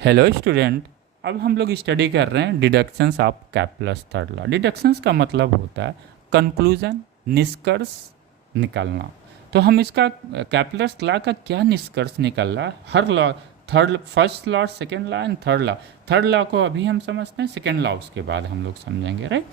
Hello student. अब हम लोग स्टडी कर रहे हैं deductions of Kepler's third law. Deductions का मतलब होता है कंक्लूजन, निष्कर्ष निकालना। तो हम इसका कैपलर्स लॉ का क्या निष्कर्ष निकल रहा है, हर law, first law, second law and third law. Third law को अभी हम समझते हैं, सेकेंड लॉ उसके बाद हम लोग समझेंगे, राइट।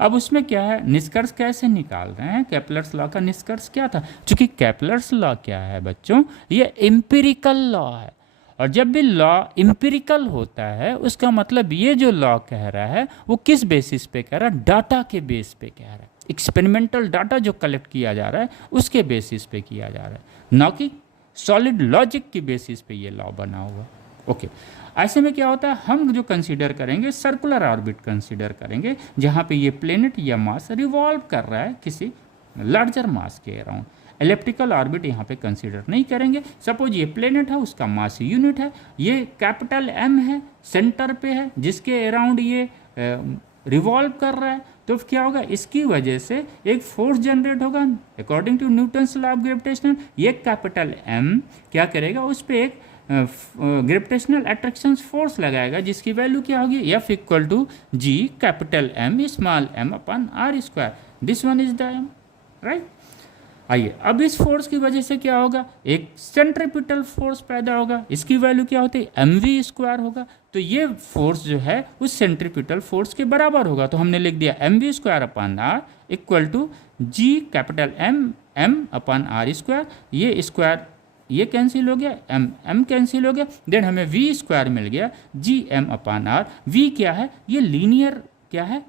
अब उसमें क्या है, निष्कर्ष कैसे निकाल रहे हैं। कैपलर्स लॉ का निष्कर्ष क्या था, क्योंकि कैपलर्स लॉ क्या है बच्चों, ये एम्पिरिकल लॉ है। और जब भी लॉ इम्पिरिकल होता है उसका मतलब ये जो लॉ कह रहा है वो किस बेसिस पे कह रहा है, डाटा के बेस पे कह रहा है। एक्सपेरिमेंटल डाटा जो कलेक्ट किया जा रहा है उसके बेसिस पे किया जा रहा है, ना कि सॉलिड लॉजिक की बेसिस पे ये लॉ बना हुआ। ओके, ऐसे में क्या होता है, हम जो कंसीडर करेंगे सर्कुलर ऑर्बिट कंसीडर करेंगे, जहाँ पे ये प्लेनेट या मास रिवॉल्व कर रहा है किसी लार्जर मास के अराउंड। एलिप्टिकल ऑर्बिट यहाँ पे कंसीडर नहीं करेंगे। सपोज ये प्लेनेट है, उसका मास यूनिट है, ये कैपिटल एम है, सेंटर पे है, जिसके अराउंड ये रिवॉल्व कर रहा है। तो क्या होगा, इसकी वजह से एक फोर्स जनरेट होगा according to Newton's law of gravitation. ये कैपिटल एम क्या करेगा, उस पर एक ग्रेविटेशनल अट्रैक्शन फोर्स लगाएगा, जिसकी वैल्यू क्या होगी, F equal to G capital M small m upon r square. This one is the M, right. आइए, अब इस फोर्स की वजह से क्या होगा, एक सेंट्रीपिटल फोर्स पैदा होगा, इसकी वैल्यू क्या होती है, एम वी स्क्वायर होगा। तो ये फोर्स जो है उस सेंट्रीपिटल फोर्स के बराबर होगा। तो हमने लिख दिया m v square upon r equal to G capital M m upon r square. ये स्क्वायर ये कैंसिल हो गया, एम एम कैंसिल हो गया, देन हमें वी स्क्वायर मिल गया G M upon r. V क्या है, ये लीनियर क्या है,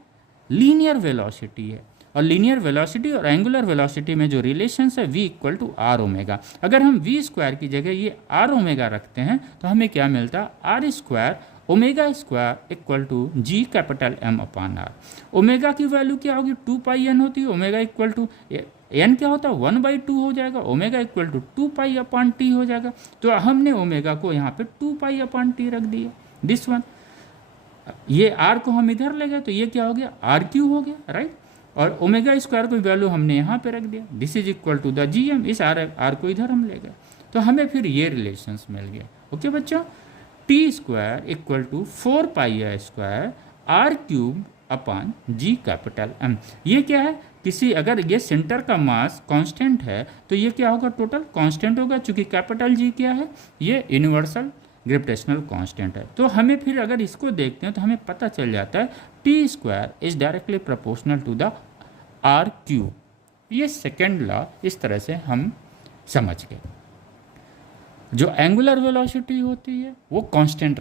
लीनियर वेलोसिटी है। और लीनियर वेलोसिटी और एंगुलर वेलोसिटी में जो रिलेशंस है v equal to r omega. अगर हम v स्क्वायर की जगह ये आर ओमेगा रखते हैं तो हमें क्या मिलता है, r square omega square equal to G capital M upon r. Omega की वैल्यू क्या होगी, 2 पाई एन होती है। ओमेगा इक्वल टू एन क्या होता है, 1/2 हो जाएगा। Omega equal to 2 pi upon t हो जाएगा। तो हमने ओमेगा को यहाँ पे 2 पाई अपान टी रख दिया, दिस वन। ये आर को हम इधर ले गए तो ये क्या हो गया, आर क्यू हो गया, राइट। और ओमेगा स्क्वायर की वैल्यू हमने यहाँ पे रख दिया, this is equal to the G M. इस आर को इधर हम ले गए तो हमें फिर ये रिलेशंस मिल गया। ओके बच्चों, T square equal to 4 pi r square r cube upon G capital M. ये क्या है, किसी अगर ये सेंटर का मास कांस्टेंट है तो ये क्या होगा, टोटल कांस्टेंट होगा। चूंकि कैपिटल जी क्या है, ये यूनिवर्सल ग्रेविटेशनल कांस्टेंट है। तो हमें फिर अगर इसको देखते हैं तो हमें पता चल जाता है T square is directly proportional to the r cube. ये सेकेंड लॉ इस तरह से हम समझ गए। जो एंगुलर वेलोसिटी होती है वो कांस्टेंट